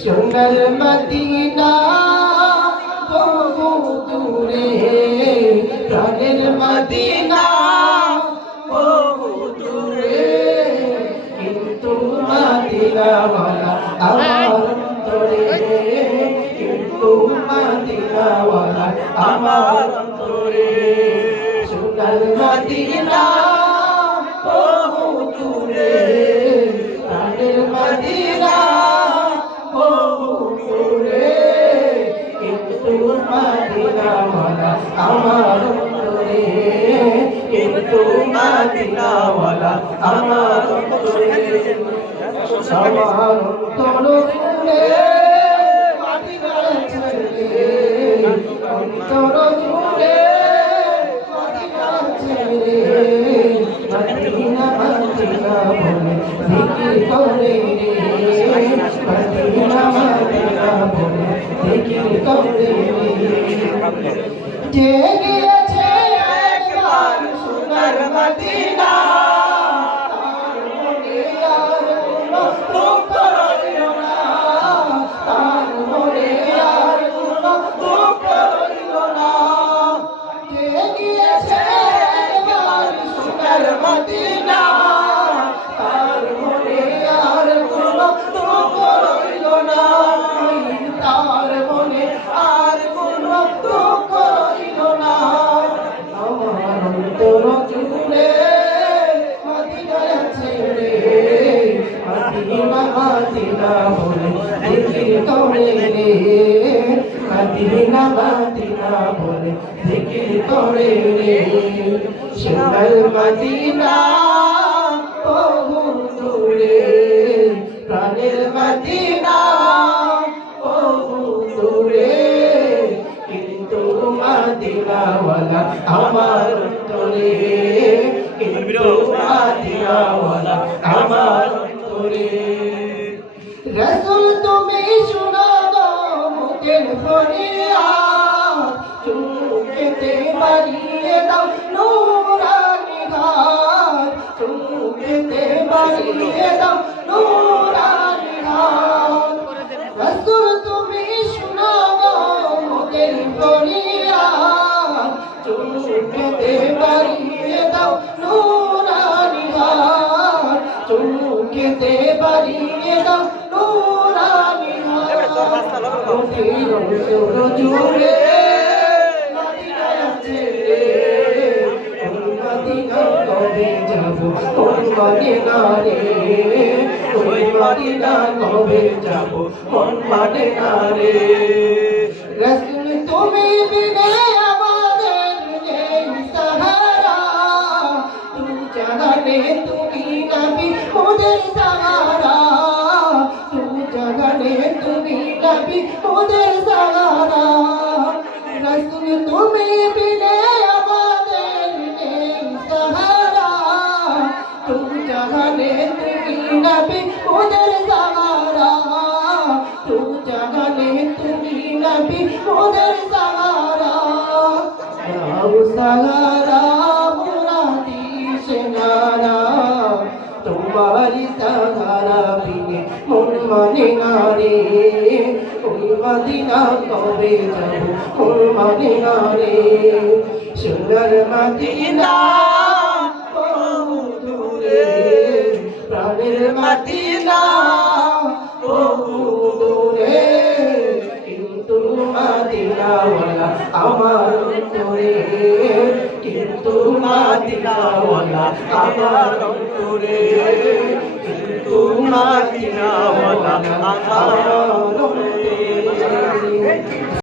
সোনার মদিনা বহু দূরে, প্রাণের মদিনা বহু দূরে, কিন্তু মদিনাওয়ালা আমার অন্তরে, কিন্তু মদিনাওয়ালা আমার অন্তরে। সোনার মদিনা বহু দূরে, প্রাণের মদিনা বহু দূরে, কিন্তু মদিনাওয়ালা আমার অন্তরে, কিন্তু মদিনাওয়ালা আমার অন্তরে। আমার অন্তর জুড়ে মদিনা ছেড়ে, অন্তর জুড়ে মদিনা ছেড়ে, মদিনা মদিনা বলে জিকির করে রে, মদিনা মদিনা বলে জিকির করে রে। যে গিয়েছে একবার সোনার মদিনা, তার মনে আর কোনো দুঃখ রইল না, তার মনে আর কোনো দুঃখ রইল না। যে গিয়েছে একবার সোনার মদিনা, তার মনে আর কোনো দুঃখ রইল না, তার মনে আর কোনো দুঃখ রইল না। আমার অন্তর জুড়ে মদিনা ছেড়ে, মদিনা মদিনা বলে জিকির করে রে, মদিনা মদিনা বলে জিকির করে রে। সোনার মদিনা বহু দূরে, প্রাণের মদিনা বহু দূরে, কিন্তু মদিনাওয়ালা আমার অন্তরে, কিন্তু মদিনাওয়ালা আমার অন্তরে। রাসূল তুমি শোনাও মুখের ফরিয়াদ, চুমুকেতে বাড়িয়ে দাও নূরানি হাত, চুমুকেতে বাড়িয়ে দাও নূরানি হাত। রাসূল তুমি শোনাও মুখের ফরিয়াদ, চুমুকেতে বাড়িয়ে দাও নূরানি হাত, চুমুকেতে বাড়িয়ে দাও নূরানি হাত। ওদের অন্তর জুড়ে মদিনা ছেড়ে, ওই মদিনা কবে যাব, ওই মদিনা রে, ওই মদিনা কবে যাব, কোন মদিনা রে। রাসূল তুমি বিনে আমাদের নেই সাহারা, তু জাহানে তুমি নবী ওদের সাহারা, তু জাহানে তুমি নবী ওদের সাহারা। রাসূল তুমি বিনে আমাদের নেই সাহারা, তু জাহানে তুমি নবী ওদের সাহারা, তু জাহানে তুমি নবী ওদের সাহারা। দাও সাহারা মুরাদি সেনারা, তোমারি সাহারা বিনে মন মানে না রে, ওই মদিনা কবে যাব, কোন মদিনা রে। সোনার মদিনা বহু দূরে, প্রাণের মদিনা বহু দূরে, কিন্তু মদিনাওয়ালা আমার অন্তরে, কিন্তু মদিনাওয়ালা আমার অন্তরে, কিন্তু মদিনাওয়ালা আমার